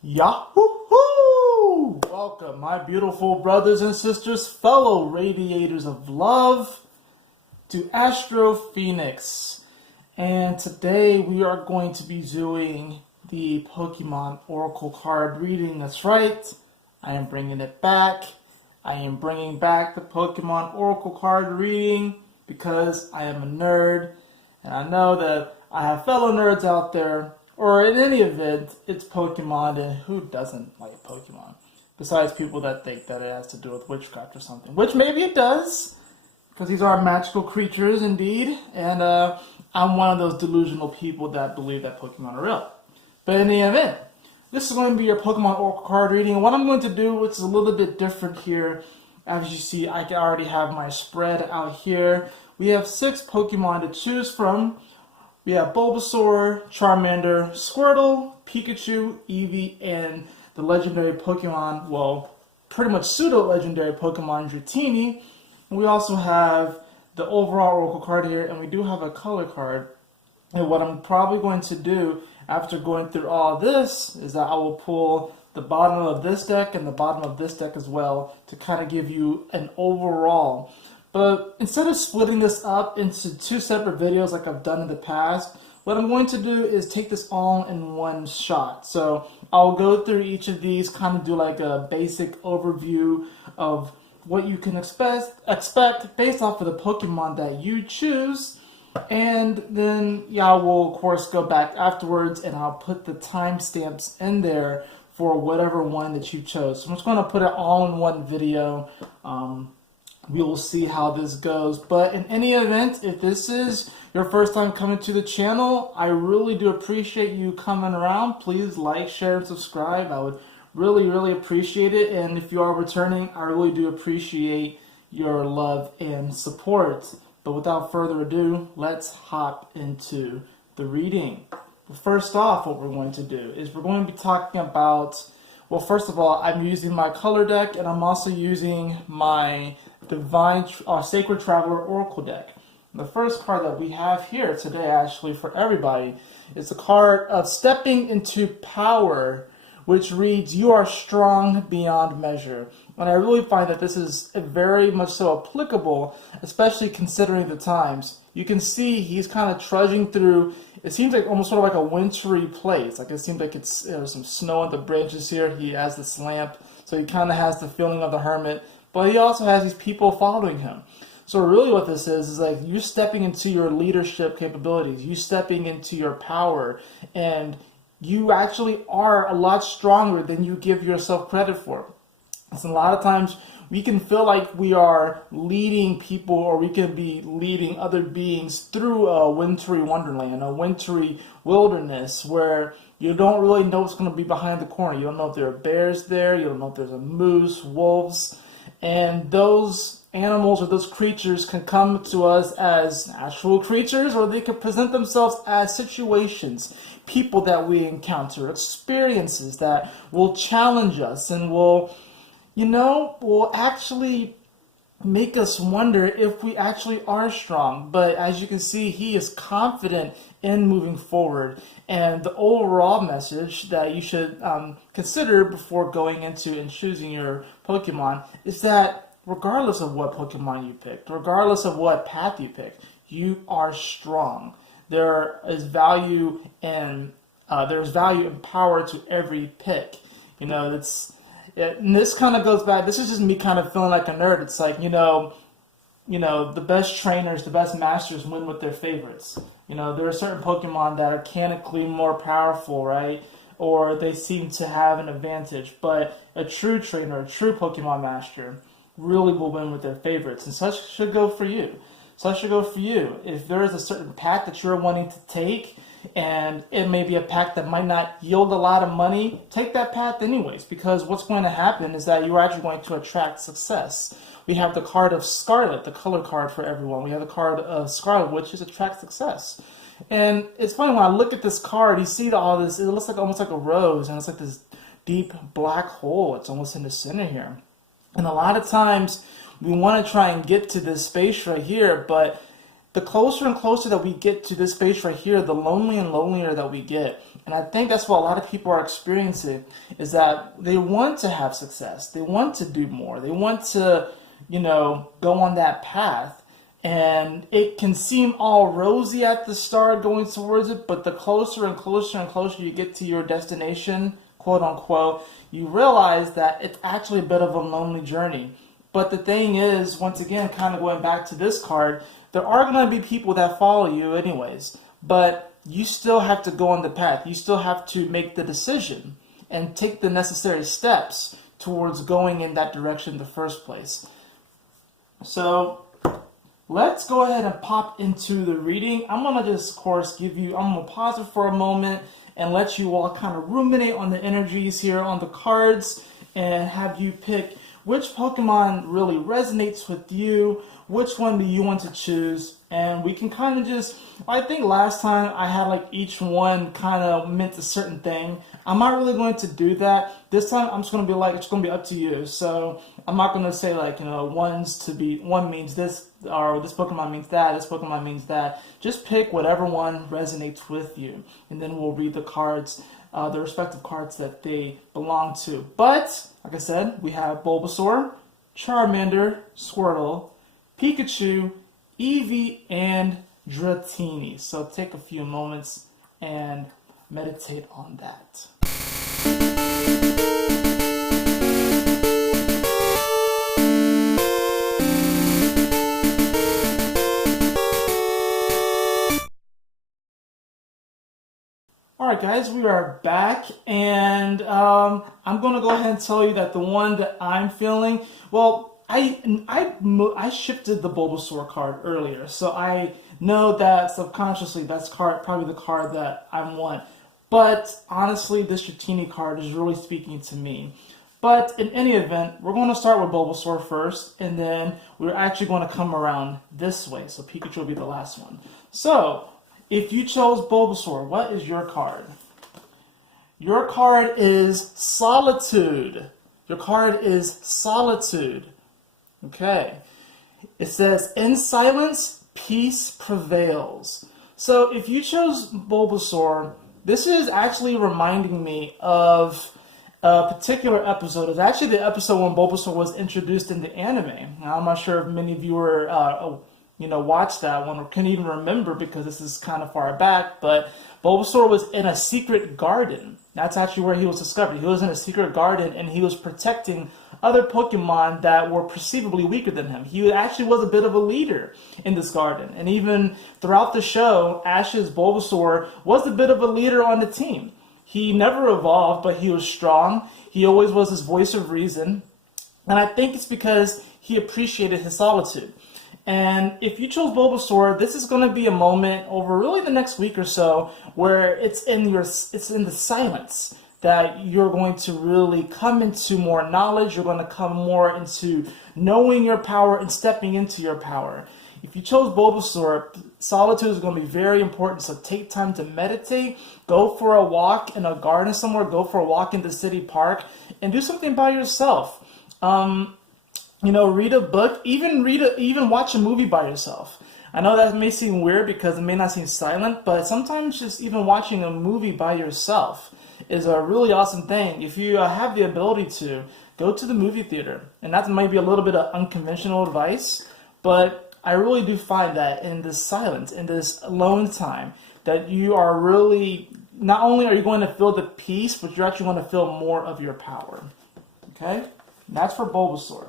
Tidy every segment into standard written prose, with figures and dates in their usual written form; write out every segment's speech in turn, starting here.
Yahoo! Welcome, my beautiful brothers and sisters, fellow radiators of love, to Astro Fenixx. And today we are going to be doing the Pokemon Oracle card reading. That's right, I am bringing it back. I am bringing back the Pokemon Oracle card reading because I am a nerd. And I know that I have fellow nerds out there, or in any event, it's Pokemon, and who doesn't like Pokemon? Besides people that think that it has to do with witchcraft or something, which maybe it does, because these are magical creatures indeed, and I'm one of those delusional people that believe that Pokemon are real. But in the event, this is going to be your Pokemon Oracle card reading, and what I'm going to do, which is a little bit different here, as you see, I already have my spread out here. We have 6 Pokemon to choose from. We have Bulbasaur, Charmander, Squirtle, Pikachu, Eevee, and the legendary Pokemon, well, pretty much pseudo-legendary Pokemon Dratini. And we also have the overall Oracle card here, and we do have a color card. And what I'm probably going to do after going through all this is that I will pull the bottom of this deck and the bottom of this deck as well to kind of give you an overall. But instead of splitting this up into 2 separate videos like I've done in the past, what I'm going to do is take this all in one shot. So I'll go through each of these, kind of do like a basic overview of what you can expect based off of the Pokemon that you choose. And then, yeah, we'll of course go back afterwards and I'll put the timestamps in there for whatever one that you chose. So I'm just going to put it all in one video. We will see how this goes. But in any event, if this is your first time coming to the channel, I really do appreciate you coming around. Please like, share, and subscribe. I would really appreciate it. And if you are returning, I really do appreciate your love and support. But without further ado, let's hop into the reading. But first off, what we're going to do is we're going to be talking about, well, first of all, I'm using my color deck, and I'm also using my Divine Sacred Traveler Oracle deck. The first card that we have here today, actually, for everybody, is the card of Stepping into Power, which reads, "You are strong beyond measure." And I really find that this is very much so applicable, especially considering the times. You can see he's kind of trudging through, it seems like almost sort of like a wintry place. Like it seems like there's some snow on the branches here. He has this lamp, so he kind of has the feeling of the hermit. But he also has these people following him. So really what this is like you stepping into your leadership capabilities, you stepping into your power, and you actually are a lot stronger than you give yourself credit for. So a lot of times we can feel like we are leading people, or we can be leading other beings through a wintry wonderland, a wintry wilderness where you don't really know what's going to be behind the corner. You don't know if there are bears there, you don't know if there's a moose, wolves. And those animals or those creatures can come to us as actual creatures, or they can present themselves as situations, people that we encounter, experiences that will challenge us and will actually make us wonder if we actually are strong. But as you can see, he is confident in moving forward. And the overall message that you should consider before going into and choosing your Pokemon is that regardless of what Pokemon you picked, regardless of what path you pick, you are strong. There is value and there's value and power to every pick. And this kind of goes back. This is just me kind of feeling like a nerd. It's like the best trainers, the best masters win with their favorites. There are certain Pokemon that are canonically more powerful, right? or they seem to have an advantage. But a true trainer, a true Pokemon master, really will win with their favorites, and such should go for you. Such should go for you. If there is a certain pack that you're wanting to take, and it may be a pack that might not yield a lot of money, take that path anyways, because what's going to happen is that you're actually going to attract success. We have the card of Scarlet, the color card for everyone. We have the card of Scarlet, which is attract success. And it's funny, when I look at this card, you see all this, it looks like almost like a rose, and it's like this deep black hole. It's almost in the center here. And a lot of times, we want to try and get to this space right here, but the closer and closer that we get to this space right here, the lonelier and lonelier that we get. And I think that's what a lot of people are experiencing, is that they want to have success. They want to do more. They want to, go on that path. And it can seem all rosy at the start going towards it, but the closer and closer and closer you get to your destination, quote unquote, you realize that it's actually a bit of a lonely journey. But the thing is, once again, kind of going back to this card, there are going to be people that follow you anyways, but you still have to go on the path. You still have to make the decision and take the necessary steps towards going in that direction in the first place. So let's go ahead and pop into the reading. I'm going to just, of course, I'm going to pause it for a moment and let you all kind of ruminate on the energies here on the cards and have you pick which Pokemon really resonates with you, which one do you want to choose, and we can kind of just, I think last time I had like each one kind of meant a certain thing. I'm not really going to do that. This time I'm just going to be like, it's going to be up to you. So I'm not going to say like, one means this, or this Pokemon means that, this Pokemon means that. Just pick whatever one resonates with you, and then we'll read the cards, the respective cards that they belong to. But, like I said, we have Bulbasaur, Charmander, Squirtle, Pikachu, Eevee, and Dratini. So take a few moments and meditate on that. Alright guys, we are back, and I'm going to go ahead and tell you that the one that I'm feeling, well, I shifted the Bulbasaur card earlier, so I know that subconsciously that's probably the card that I want. But honestly, this Dratini card is really speaking to me. But in any event, we're going to start with Bulbasaur first, and then we're actually going to come around this way, so Pikachu will be the last one. So, if you chose Bulbasaur, what is your card? Your card is Solitude. Your card is Solitude. Okay. It says, in silence, peace prevails. So if you chose Bulbasaur, this is actually reminding me of a particular episode. It's actually the episode when Bulbasaur was introduced in the anime. Now, I'm not sure if many of you were, watched that one or can even remember because this is kind of far back, but Bulbasaur was in a secret garden. That's actually where he was discovered. He was in a secret garden and he was protecting other Pokemon that were perceivably weaker than him. He actually was a bit of a leader in this garden. And even throughout the show, Ash's Bulbasaur was a bit of a leader on the team. He never evolved, but he was strong. He always was his voice of reason. And I think it's because he appreciated his solitude. And if you chose Bulbasaur, this is going to be a moment over really the next week or so where it's in the silence that you're going to really come into more knowledge. You're going to come more into knowing your power and stepping into your power. If you chose Bulbasaur, solitude is going to be very important. So take time to meditate, go for a walk in a garden somewhere, go for a walk in the city park, and do something by yourself. Read a book, even watch a movie by yourself. I know that may seem weird because it may not seem silent, but sometimes just even watching a movie by yourself is a really awesome thing. If you have the ability to, go to the movie theater. And that might be a little bit of unconventional advice, but I really do find that in this silence, in this alone time, that you are really, not only are you going to feel the peace, but you're actually going to feel more of your power. Okay? That's for Bulbasaur.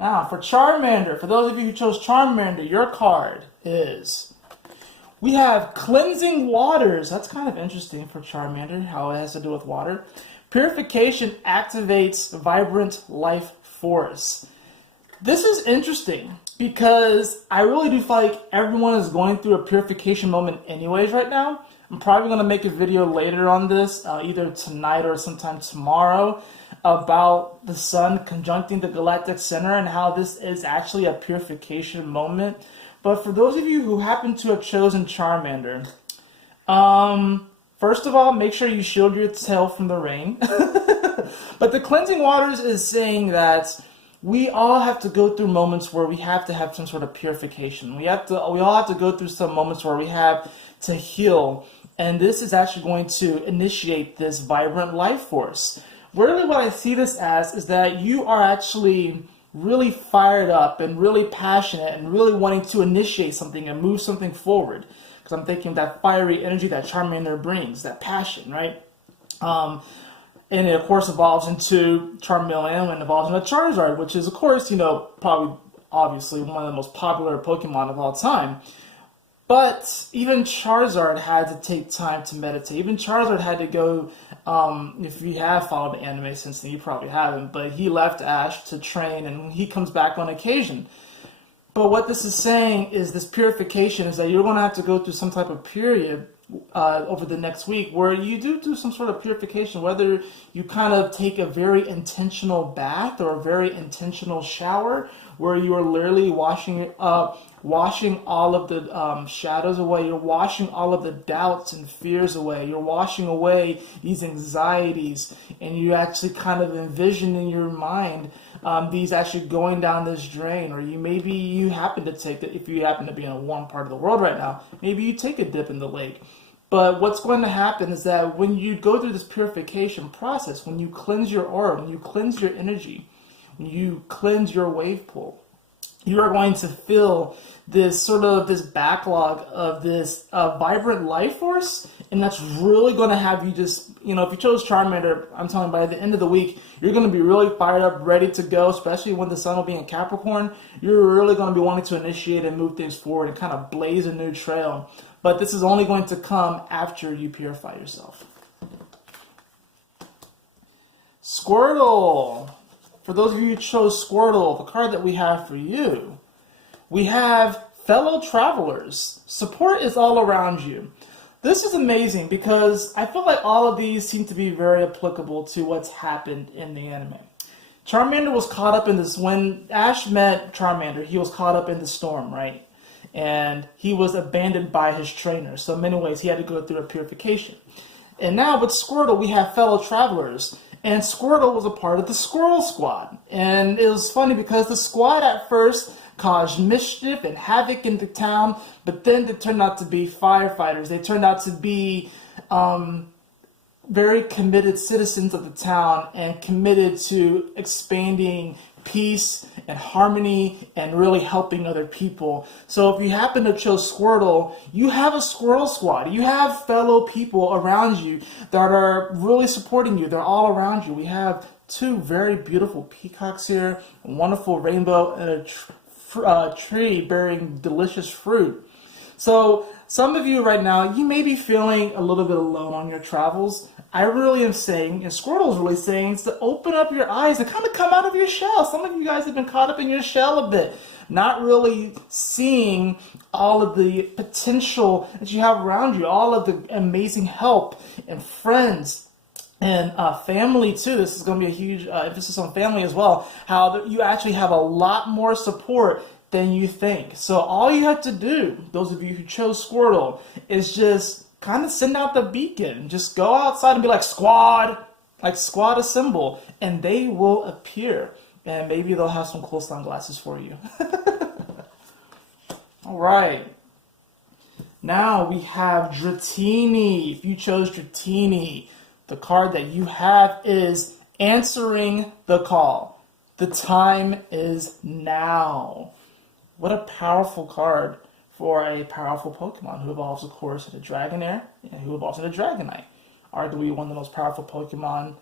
Now, for Charmander, for those of you who chose Charmander, your card is We have Cleansing Waters. That's kind of interesting for Charmander, how it has to do with water. Purification activates Vibrant Life Force. This is interesting because I really do feel like everyone is going through a purification moment anyways right now. I'm probably going to make a video later on this, either tonight or sometime tomorrow, about the sun conjuncting the galactic center and how this is actually a purification moment. But for those of you who happen to have chosen Charmander, first of all, make sure you shield your tail from the rain. But the Cleansing Waters is saying that we all have to go through moments where we have to have some sort of purification. We all have to go through some moments where we have to heal. And this is actually going to initiate this vibrant life force. Really what I see this as is that you are actually really fired up and really passionate and really wanting to initiate something and move something forward. Because I'm thinking that fiery energy that Charmander brings, that passion, right? And it, of course, evolves into Charmeleon and evolves into Charizard, which is, of course, probably, obviously, one of the most popular Pokemon of all time. But even Charizard had to take time to meditate. Even Charizard had to go, if you have followed the anime since then, you probably haven't, but he left Ash to train, and he comes back on occasion. But what this is saying is this purification is that you're going to have to go through some type of period over the next week where you do some sort of purification, whether you kind of take a very intentional bath or a very intentional shower where you are literally washing all of the shadows away. You're washing all of the doubts and fears away. You're washing away these anxieties, and you actually kind of envision in your mind these actually going down this drain. Or maybe you happen to take it, if you happen to be in a warm part of the world right now, maybe you take a dip in the lake. But what's going to happen is that when you go through this purification process, when you cleanse your aura, when you cleanse your energy, when you cleanse your wave pool, you are going to feel this backlog of this vibrant life force, and that's really going to have you just, if you chose Charmander, I'm telling you, by the end of the week, you're going to be really fired up, ready to go, especially when the sun will be in Capricorn. You're really going to be wanting to initiate and move things forward and kind of blaze a new trail. But this is only going to come after you purify yourself. Squirtle. For those of you who chose Squirtle, the card that we have for you, we have Fellow Travelers. Support is all around you. This is amazing because I feel like all of these seem to be very applicable to what's happened in the anime. Charmander was caught up in this. When Ash met Charmander, he was caught up in the storm, right? And he was abandoned by his trainer. So in many ways, he had to go through a purification. And now with Squirtle, we have Fellow Travelers. And Squirtle was a part of the Squirrel Squad. And it was funny because the squad at first caused mischief and havoc in the town, but then they turned out to be firefighters. They turned out to be very committed citizens of the town and committed to expanding peace and harmony and really helping other people. So if you happen to choose Squirtle, you have a Squirrel Squad. You have fellow people around you that are really supporting you. They're all around you. We have two very beautiful peacocks here, a wonderful rainbow, and a tree bearing delicious fruit. So some of you right now, you may be feeling a little bit alone on your travels. I really am saying, and Squirtle is really saying, is to open up your eyes and kind of come out of your shell. Some of you guys have been caught up in your shell a bit, not really seeing all of the potential that you have around you, all of the amazing help and friends and family too. This is going to be a huge emphasis on family as well, how you actually have a lot more support than you think. So all you have to do, those of you who chose Squirtle, is just kind of send out the beacon. Just go outside and be like, squad assemble, and they will appear. And maybe they'll have some cool sunglasses for you. All right. Now we have Dratini. If you chose Dratini, the card that you have is Answering the Call. The time is now. What a powerful card for a powerful Pokemon who evolves, of course, into Dragonair and who evolves into Dragonite. Arguably one of the most powerful Pokemon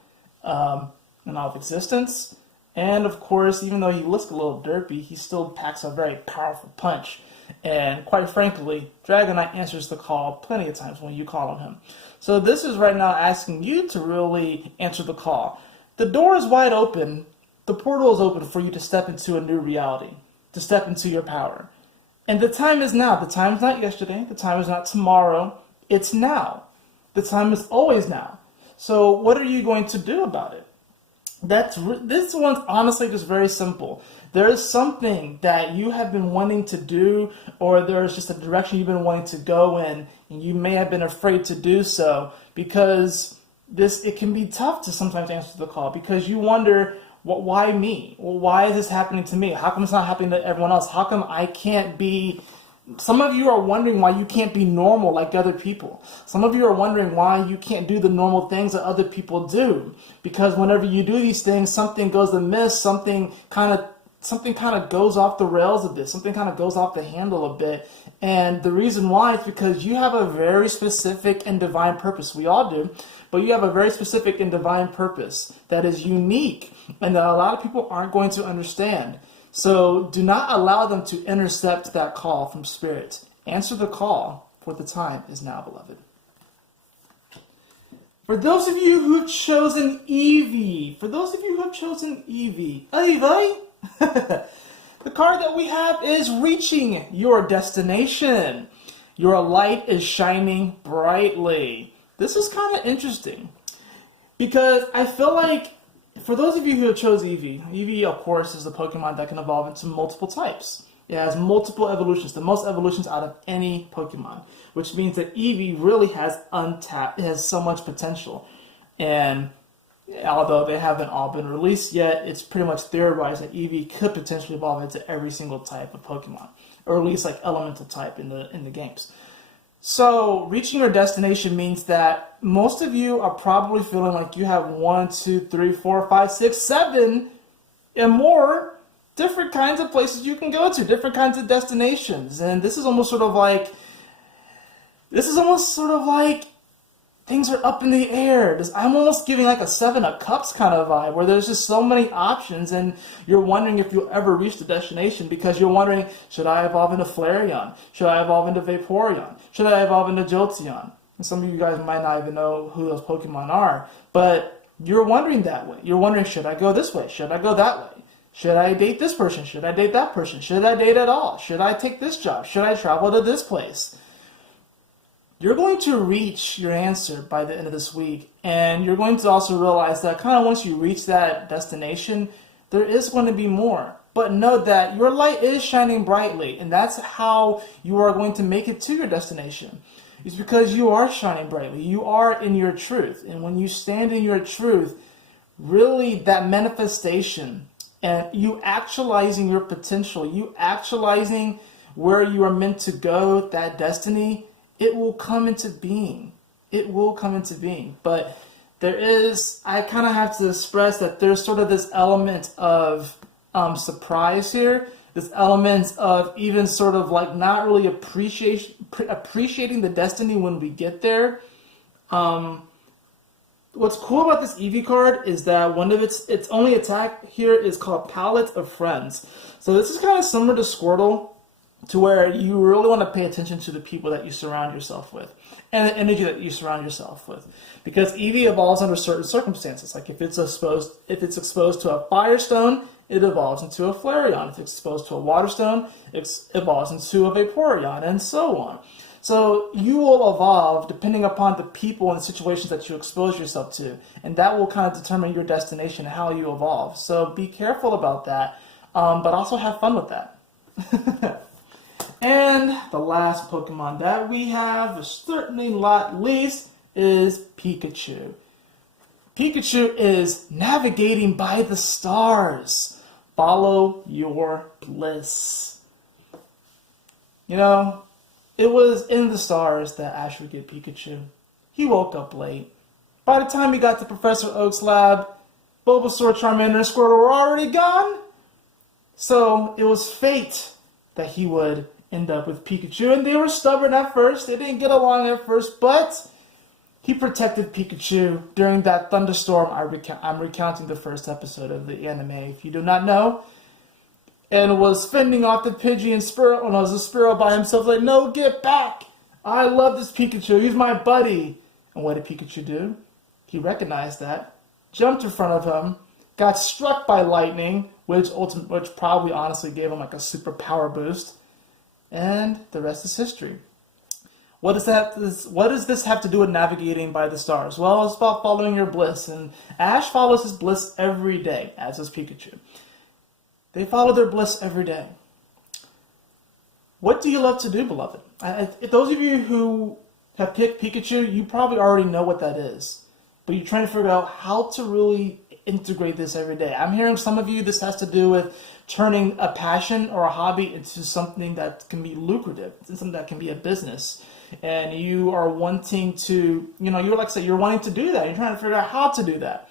in all of existence. And of course, even though he looks a little derpy, he still packs a very powerful punch. And quite frankly, Dragonite answers the call plenty of times when you call on him. So this is right now asking you to really answer the call. The door is wide open. The portal is open for you to step into a new reality, to step into your power. And the time is now. The time is not yesterday. The time is not tomorrow. It's now. The time is always now. So what are you going to do about it? This one's honestly just very simple. There is something that you have been wanting to do, or there's just a direction you've been wanting to go in, and you may have been afraid to do so because it can be tough to sometimes answer the call because you wonder, why me? Well, why is this happening to me? How come it's not happening to everyone else? How come I can't be... Some of you are wondering why you can't be normal like other people. Some of you are wondering why you can't do the normal things that other people do. Because whenever you do these things, something goes amiss, something kind of goes off the rails a bit, something kind of goes off the handle a bit. And the reason why is because you have a very specific and divine purpose. We all do. But you have a very specific and divine purpose that is unique and that a lot of people aren't going to understand. So do not allow them to intercept that call from Spirit. Answer the call, for the time is now, beloved. For those of you who've chosen Eevee, Eevee, the card that we have is reaching your destination. Your light is shining brightly. This is kind of interesting because I feel like for those of you who have chose Eevee, of course, is a Pokemon that can evolve into multiple types. It has multiple evolutions, the most evolutions out of any Pokemon, which means that Eevee really has it has so much potential. And although they haven't all been released yet, it's pretty much theorized that Eevee could potentially evolve into every single type of Pokemon, or at least like elemental type in the games. So reaching your destination means that most of you are probably feeling like you have 1, 2, 3, 4, 5, 6, 7 and more different kinds of places you can go to, different kinds of destinations. And this is almost sort of like things are up in the air. I'm almost giving like a 7 of Cups kind of vibe where there's just so many options and you're wondering if you'll ever reach the destination because you're wondering, should I evolve into Flareon? Should I evolve into Vaporeon? Should I evolve into Jolteon? And some of you guys might not even know who those Pokemon are, but you're wondering that way. You're wondering, should I go this way? Should I go that way? Should I date this person? Should I date that person? Should I date at all? Should I take this job? Should I travel to this place? You're going to reach your answer by the end of this week, and you're going to also realize that kind of once you reach that destination, there is going to be more. But know that your light is shining brightly, and that's how you are going to make it to your destination. It's because you are shining brightly. You are in your truth, and when you stand in your truth, really that manifestation and you actualizing your potential, you actualizing where you are meant to go, that destiny, it will come into being. It will come into being. But I kind of have to express that there's sort of this element of surprise here. This element of even sort of like not really appreciating the destiny when we get there. What's cool about this Eevee card is that one of its only attack here is called Palette of Friends. So this is kind of similar to Squirtle, to where you really want to pay attention to the people that you surround yourself with and the energy that you surround yourself with, because Eevee evolves under certain circumstances. Like if it's exposed to a Firestone, it evolves into a Flareon. If it's exposed to a Waterstone, it evolves into a Vaporeon, and so on. So you will evolve depending upon the people and the situations that you expose yourself to, and that will kind of determine your destination and how you evolve. So be careful about that, but also have fun with that. And the last Pokemon that we have, certainly not least, is Pikachu. Pikachu is navigating by the stars. Follow your bliss. You know, it was in the stars that Ash would get Pikachu. He woke up late. By the time he got to Professor Oak's lab, Bulbasaur, Charmander, and Squirtle were already gone. So it was fate that he would end up with Pikachu, and they were stubborn at first. They didn't get along at first, but he protected Pikachu during that thunderstorm. I'm recounting the first episode of the anime. If you do not know, and was fending off the Pidgey and Squirtle, and was a Squirtle by himself. Like, no, get back! I love this Pikachu. He's my buddy. And what did Pikachu do? He recognized that, jumped in front of him, got struck by lightning, which probably honestly gave him like a super power boost, and the rest is history. What does this have to do with navigating by the stars? Well, it's about following your bliss, and Ash follows his bliss every day, as does Pikachu. They follow their bliss every day. What do you love to do, beloved? Those of you who have picked Pikachu, you probably already know what that is, but you're trying to figure out how to really integrate this every day. I'm hearing some of you, this has to do with turning a passion or a hobby into something that can be lucrative, something that can be a business. And you are wanting to, you're wanting to do that. You're trying to figure out how to do that.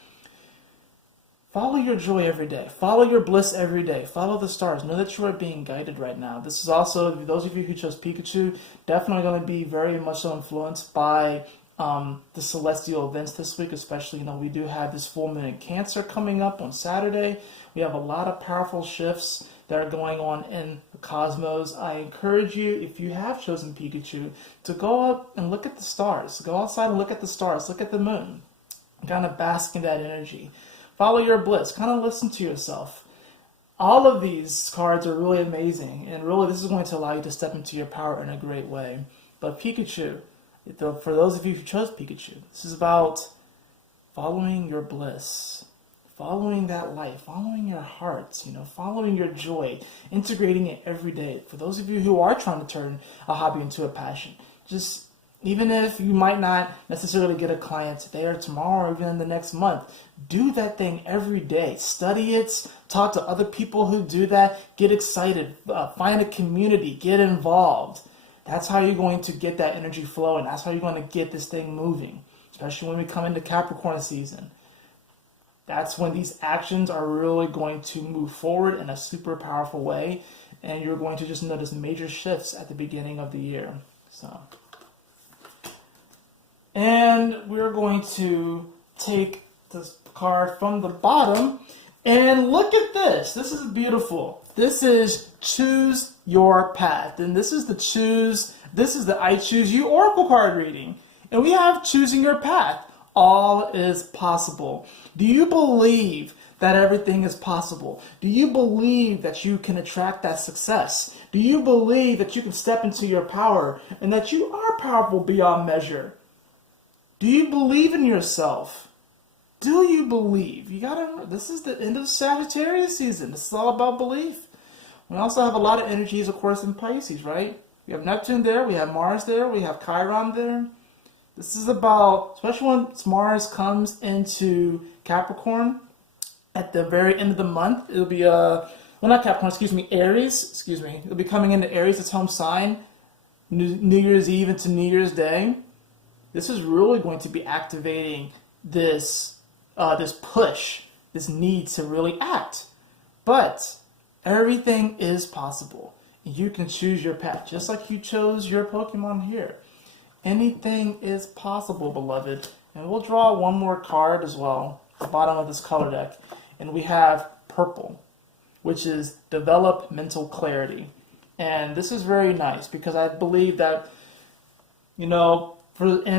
Follow your joy every day. Follow your bliss every day. Follow the stars. Know that you are being guided right now. This is also, those of you who chose Pikachu, definitely going to be very much so influenced by the celestial events this week, especially, we do have this full moon in Cancer coming up on Saturday. We have a lot of powerful shifts that are going on in the cosmos. I encourage you, if you have chosen Pikachu, to go out and look at the stars. Go outside and look at the stars. Look at the moon. Kind of bask in that energy. Follow your bliss. Kind of listen to yourself. All of these cards are really amazing, and really this is going to allow you to step into your power in a great way. But Pikachu, for those of you who chose Pikachu, this is about following your bliss, following that light, following your heart, following your joy, integrating it every day. For those of you who are trying to turn a hobby into a passion, just even if you might not necessarily get a client today or tomorrow or even in the next month, do that thing every day. Study it, talk to other people who do that, get excited, find a community, get involved. That's how you're going to get that energy flowing. That's how you're going to get this thing moving, especially when we come into Capricorn season. That's when these actions are really going to move forward in a super powerful way, and you're going to just notice major shifts at the beginning of the year. And we're going to take this card from the bottom and look at this. This is beautiful. This is Choose Your Path. And this is the I Choose You Oracle card reading. And we have Choosing Your Path. All is possible. Do you believe that everything is possible? Do you believe that you can attract that success? Do you believe that you can step into your power and that you are powerful beyond measure? Do you believe in yourself? Do you believe? This is the end of Sagittarius season. This is all about belief. We also have a lot of energies, of course, in Pisces, right? We have Neptune there, we have Mars there, we have Chiron there. This is about, especially when Mars comes into Capricorn at the very end of the month. It'll be, not Capricorn, Aries, It'll be coming into Aries, its home sign, New Year's Eve into New Year's Day. This is really going to be activating this push, this need to really act. But everything is possible. You can choose your path, just like you chose your Pokemon here. Anything is possible, beloved. And we'll draw one more card as well, at the bottom of this color deck. And we have purple, which is Develop Mental Clarity. And this is very nice because I believe that, and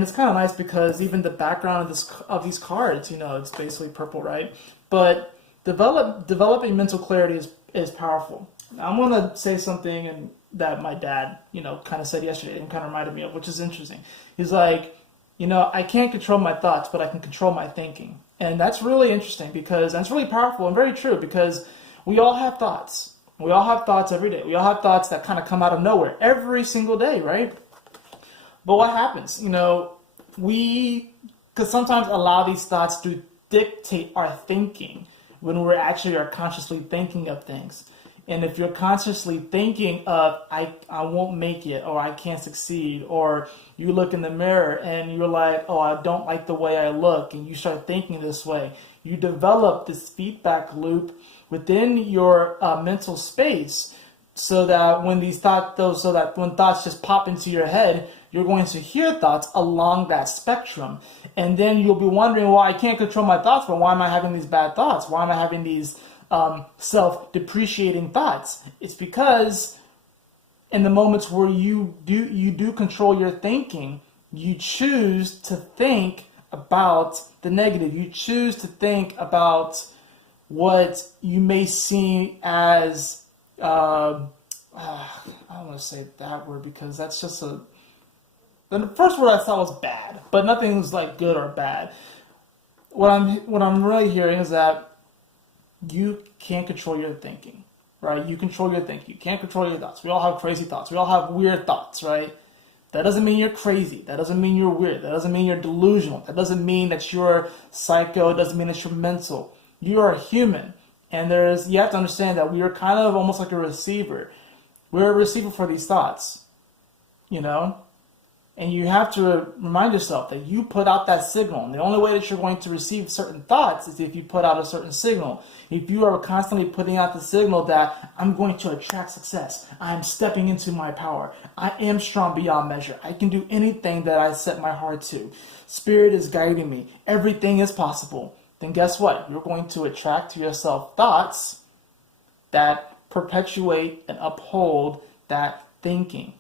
it's kind of nice because even the background of these cards, it's basically purple, right? But developing mental clarity is powerful. I'm going to say something that my dad, kind of said yesterday and kind of reminded me of, which is interesting. He's like, I can't control my thoughts, but I can control my thinking. And that's really interesting because that's really powerful and very true because we all have thoughts. We all have thoughts every day. We all have thoughts that kind of come out of nowhere every single day, right? But what happens? We could sometimes allow these thoughts to dictate our thinking when we're actually are consciously thinking of things. And if you're consciously thinking of, I won't make it, or I can't succeed, or you look in the mirror and you're like, oh, I don't like the way I look, and you start thinking this way, you develop this feedback loop within your mental space so that when thoughts just pop into your head, you're going to hear thoughts along that spectrum. And then you'll be wondering, well, I can't control my thoughts, but why am I having these bad thoughts? Why am I having these self-depreciating thoughts? It's because in the moments where you do control your thinking, you choose to think about the negative. You choose to think about what you may see as I don't want to say that word because that's just the first word I thought was bad, but nothing's like good or bad. What I'm really hearing is that you can't control your thinking, right? You control your thinking. You can't control your thoughts. We all have crazy thoughts. We all have weird thoughts, right? That doesn't mean you're crazy. That doesn't mean you're weird. That doesn't mean you're delusional. That doesn't mean that you're psycho. It doesn't mean that you're mental. You are human. And you have to understand that we are kind of almost like a receiver. We're a receiver for these thoughts, you know? And you have to remind yourself that you put out that signal. And the only way that you're going to receive certain thoughts is if you put out a certain signal. If you are constantly putting out the signal that I'm going to attract success, I am stepping into my power, I am strong beyond measure, I can do anything that I set my heart to, Spirit is guiding me, everything is possible, then guess what? You're going to attract to yourself thoughts that perpetuate and uphold that thinking.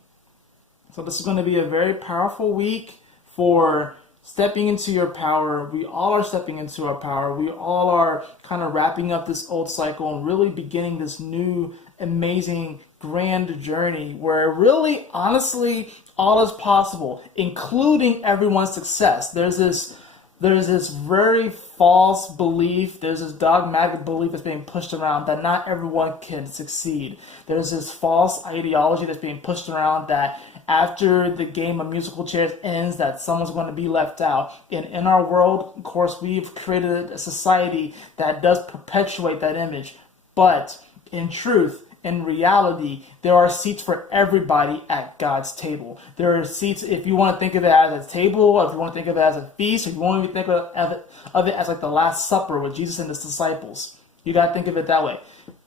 So this is going to be a very powerful week for stepping into your power. We all are stepping into our power. We all are kind of wrapping up this old cycle and really beginning this new, amazing, grand journey where really, honestly, all is possible, including everyone's success. There's this very false belief, there's this dogmatic belief that's being pushed around that not everyone can succeed. There's this false ideology that's being pushed around that after the game of musical chairs ends, that someone's going to be left out. And in our world, of course, we've created a society that does perpetuate that image. But in truth, in reality, there are seats for everybody at God's table. There are seats, if you want to think of it as a table, if you want to think of it as a feast, if you want to think of it as like the Last Supper with Jesus and his disciples. You got to think of it that way.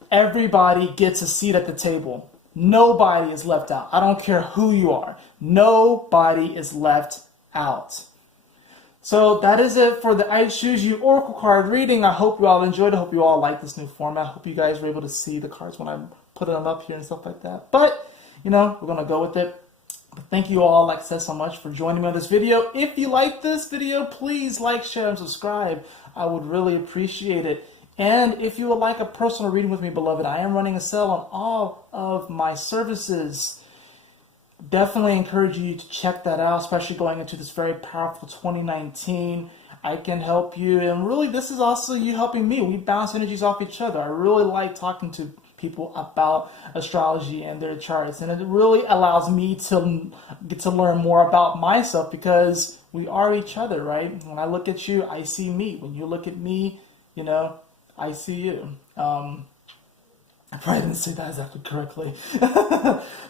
Everybody gets a seat at the table. Nobody is left out. I don't care who you are. Nobody is left out. So that is it for the I Choose You Oracle card reading. I hope you all enjoyed it. I hope you all like this new format. I hope you guys were able to see the cards when I put them up here and stuff like that. But, you know, we're going to go with it. But thank you all, like I said, so much for joining me on this video. If you like this video, please like, share, and subscribe. I would really appreciate it. And if you would like a personal reading with me, beloved, I am running a sale on all of my services. Definitely encourage you to check that out, especially going into this very powerful 2019. I can help you, and really this is also you helping me. We bounce energies off each other. I really like talking to people about astrology and their charts, and it really allows me to get to learn more about myself because we are each other, right? When I look at you, I see me. When you look at me, you know, I see you. I probably didn't say that exactly correctly.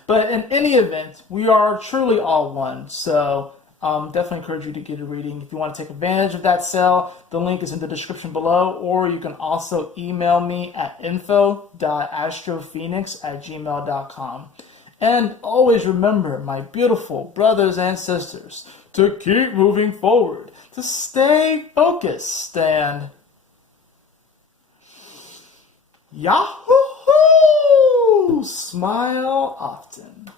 But in any event, we are truly all one. So definitely encourage you to get a reading. If you want to take advantage of that sale, the link is in the description below. Or you can also email me at info.astrofenixx@gmail.com. And always remember, my beautiful brothers and sisters, to keep moving forward, to stay focused, and Yahoo! Smile often.